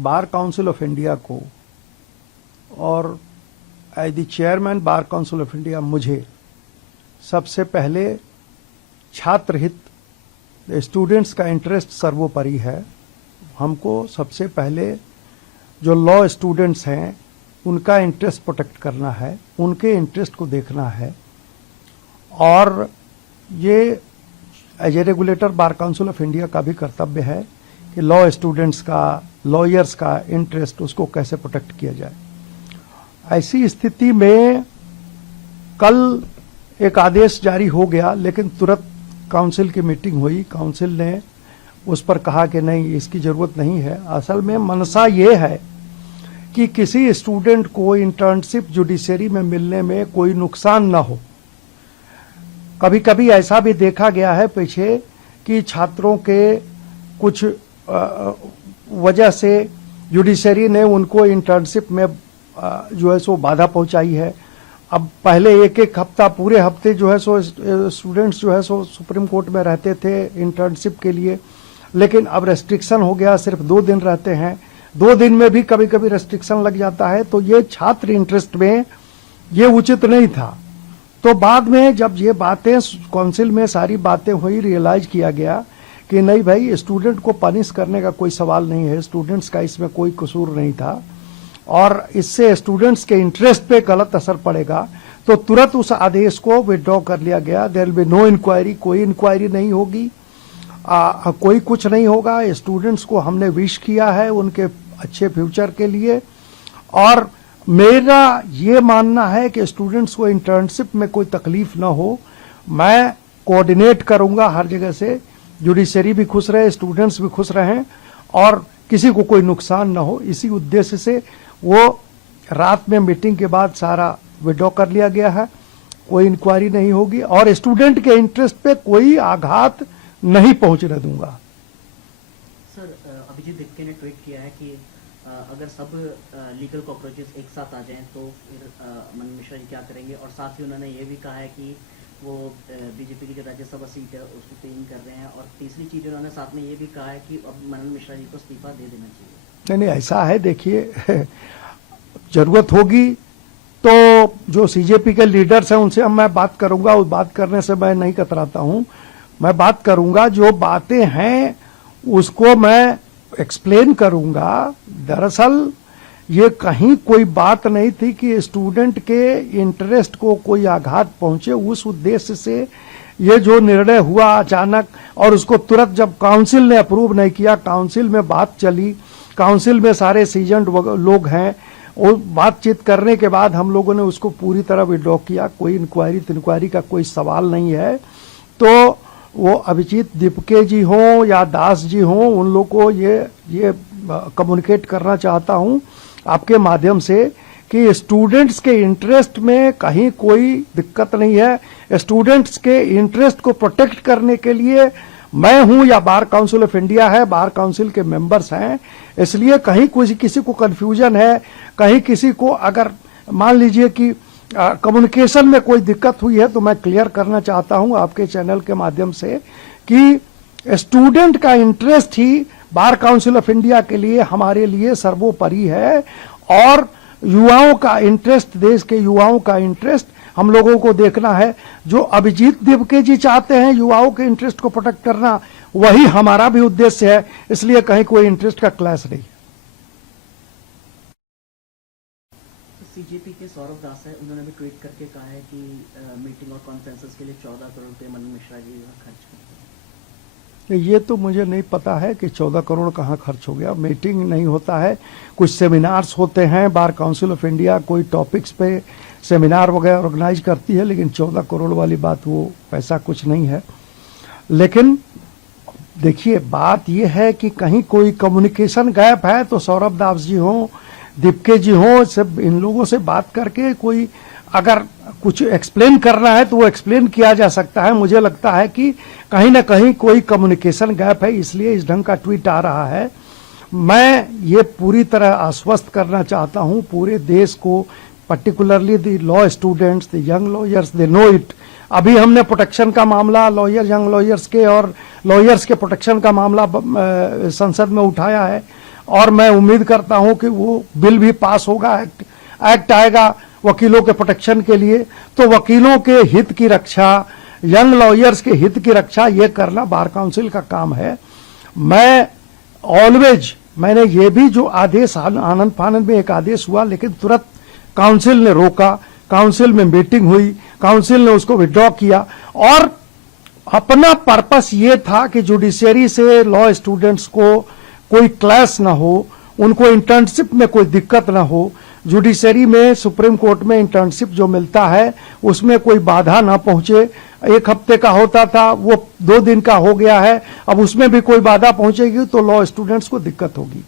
Bar council of India को और as the chairman bar council of India मुझे सबसे पहले छात्र हित, स्टूडेंट्स का इंटरेस्ट सर्वोपरि है। हमको सबसे पहले जो लॉ स्टूडेंट्स हैं उनका इंटरेस्ट प्रोटेक्ट करना है, उनके इंटरेस्ट को देखना है। और ये as a regulator bar council of India का भी कर्तव्य है कि लॉ स्टूडेंट्स का, लॉयर्स का इंटरेस्ट उसको कैसे प्रोटेक्ट किया जाए। ऐसी स्थिति में कल एक आदेश जारी हो गया, लेकिन तुरंत काउंसिल की मीटिंग हुई। काउंसिल ने उस पर कहा कि नहीं, इसकी जरूरत नहीं है। असल में मनसा ये है कि किसी स्टूडेंट को इंटर्नशिप जुडिशरी में मिलने में कोई नुकसान ना हो। कभी कभी ऐसा भी देखा गया है पीछे कि छात्रों के कुछ वजह से जुडिशरी ने उनको इंटर्नशिप में जो है सो बाधा पहुंचाई है। अब पहले एक एक हफ्ता, पूरे हफ्ते जो है सो स्टूडेंट्स जो है सो सुप्रीम कोर्ट में रहते थे इंटर्नशिप के लिए, लेकिन अब रेस्ट्रिक्शन हो गया, सिर्फ 2 दिन रहते हैं। 2 दिन में भी कभी कभी रेस्ट्रिक्शन लग जाता है, तो ये छात्र इंटरेस्ट में ये उचित नहीं था। तो बाद में जब ये बातें काउंसिल में सारी बातें हुई, रियलाइज किया गया कि नहीं भाई, स्टूडेंट को पनिश करने का कोई सवाल नहीं है, स्टूडेंट्स का इसमें कोई कसूर नहीं था और इससे स्टूडेंट्स के इंटरेस्ट पे गलत असर पड़ेगा। तो तुरंत उस आदेश को विड्रॉ कर लिया गया। There will be no inquiry, कोई इंक्वायरी नहीं होगी, कोई कुछ नहीं होगा। स्टूडेंट्स को हमने विश किया है उनके अच्छे फ्यूचर के लिए। और मेरा ये मानना है कि स्टूडेंट्स को इंटर्नशिप में कोई तकलीफ ना हो। मैं कोऑर्डिनेट करूंगा हर जगह से, जुडिशरी भी खुश रहे, स्टूडेंट्स भी खुश रहें और किसी को कोई नुकसान ना हो। इसी उद्देश्य से वो रात में मीटिंग के बाद सारा विड्रॉ कर लिया गया है। कोई इंक्वायरी नहीं होगी और स्टूडेंट के इंटरेस्ट पे कोई आघात नहीं पहुंचने दूंगा। सर, अभिजीत दिप्के ने ट्वीट किया है कि अगर सब लीगल कॉकरोचेस एक साथ आ जाएं तो फिर मनन मिश्रा जी क्या करेंगे। और साथ ही उन्होंने ये भी कहा है कि वो बीजेपी की जो राज्यसभा सीट है उसको क्लेम कर रहे हैं। और तीसरी चीज उन्होंने साथ में ये भी कहा है कि अब मनन मिश्रा जी को इस्तीफा दे देना चाहिए। नहीं, ऐसा है, देखिए जरूरत होगी तो जो सीजेपी के लीडर्स हैं उनसे मैं बात करूंगा। उस बात करने से मैं नहीं कतराता हूं, मैं बात करूंगा। जो बातें हैं उसको मैं एक्सप्लेन करूंगा। दरअसल ये कहीं कोई बात नहीं थी कि स्टूडेंट के इंटरेस्ट को कोई आघात पहुंचे। उस उद्देश्य से ये जो निर्णय हुआ अचानक, और उसको तुरंत जब काउंसिल ने अप्रूव नहीं किया, काउंसिल में बात चली, काउंसिल में सारे सीजन्ड लोग हैं, और बातचीत करने के बाद हम लोगों ने उसको पूरी तरह विड्रॉ किया। कोई इंक्वायरी का कोई सवाल नहीं है। तो वो अभिजीत दिप्के जी हों या दास जी हों, उन लोग को ये कम्युनिकेट करना चाहता हूं आपके माध्यम से कि स्टूडेंट्स के इंटरेस्ट में कहीं कोई दिक्कत नहीं है। स्टूडेंट्स के इंटरेस्ट को प्रोटेक्ट करने के लिए मैं हूं या बार काउंसिल ऑफ इंडिया है, बार काउंसिल के मेंबर्स हैं। इसलिए कहीं किसी को कंफ्यूजन है, कहीं किसी को अगर मान लीजिए कि कम्युनिकेशन में कोई दिक्कत हुई है, तो मैं क्लियर करना चाहता हूं आपके चैनल के माध्यम से कि स्टूडेंट का interest he bar council of India के लिए, हमारे लिए सर्वोपरि है। और युवाओं का इंटरेस्ट, देश के युवाओं का इंटरेस्ट हम लोगों को देखना है। जो अभिजीत दिप्के जी चाहते हैं युवाओं के इंटरेस्ट को प्रोटेक्ट करना, वही हमारा भी उद्देश्य है। इसलिए कहीं कोई इंटरेस्ट का क्लैश नहीं। सीजेपी के सौरभ दास है, उन्होंने भी ट्वीट करके कहा है कि मीटिंग और कॉन्फ्रेंसेस के लिए 14 करोड़ रुपए मनन मिश्रा जी खर्च करते हैं। ये तो मुझे नहीं पता है कि 14 करोड़ कहाँ खर्च हो गया। मीटिंग नहीं होता है, कुछ सेमिनार्स होते हैं। बार काउंसिल ऑफ इंडिया कोई टॉपिक्स पे सेमिनार वगैरह ऑर्गेनाइज करती है, लेकिन 14 करोड़ वाली बात, वो पैसा कुछ नहीं है। लेकिन देखिए, बात यह है कि कहीं कोई कम्युनिकेशन गैप है तो सौरभ दास जी हों, दिप्के जी हों, सब इन लोगों से बात करके कोई अगर कुछ एक्सप्लेन करना है तो वो एक्सप्लेन किया जा सकता है। मुझे लगता है कि कहीं ना कहीं कोई कम्युनिकेशन गैप है, इसलिए इस ढंग का ट्वीट आ रहा है। मैं ये पूरी तरह आश्वस्त करना चाहता हूं पूरे देश को, particularly the law students, the young lawyers, they know it. अभी हमने प्रोटेक्शन का मामला लॉयर, यंग लॉयर्स के और लॉयर्स के प्रोटेक्शन का मामला संसद में उठाया है और मैं उम्मीद करता हूं कि वो बिल भी पास होगा, एक्ट आएगा वकीलों के प्रोटेक्शन के लिए। तो वकीलों के हित की रक्षा, यंग लॉयर्स के हित की रक्षा ये करना बार काउंसिल का काम है। मैं ऑलवेज, मैंने ये भी जो आदेश आनंद फानंद में एक आदेश हुआ, लेकिन तुरंत काउंसिल ने रोका, काउंसिल में मीटिंग हुई, काउंसिल ने उसको विड्रॉ किया और अपना पर्पस ये था कि जुडिशरी से लॉ स्टूडेंट्स को कोई क्लैश ना हो, उनको इंटर्नशिप में कोई दिक्कत ना हो। जुडिशरी में, सुप्रीम कोर्ट में इंटर्नशिप जो मिलता है उसमें कोई बाधा ना पहुंचे। 1 हफ्ते का होता था, वो 2 दिन का हो गया है। अब उसमें भी कोई बाधा पहुंचेगी तो लॉ स्टूडेंट्स को दिक्कत होगी।